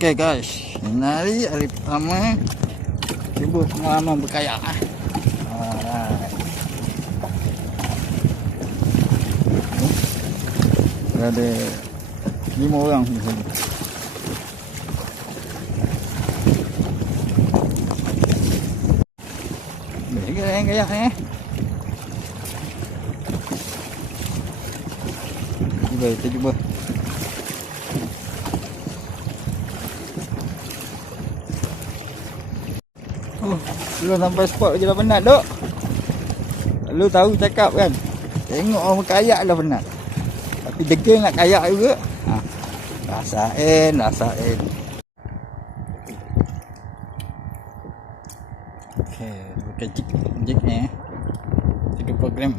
Okay guys, hari pertama cuba pengalaman berkayak. Alright. Ada 5 orang di sini. Baik yang kayak kita cuba. Belum sampai spot lagi dah penat dok. Lu tahu cakap kan, tengok orang kayak dah penat, tapi degil nak kayak juga. Rasain. Okay, pakai jig ni 30 gram.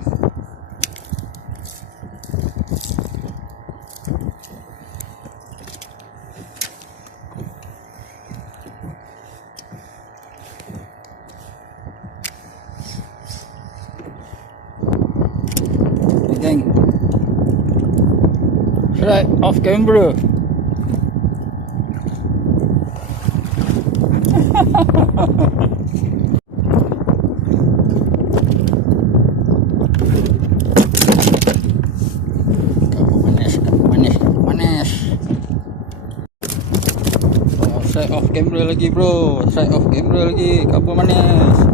Gang, right off camera. Manis. Side off camera lagi bro, side off camera lagi. Kabel manis.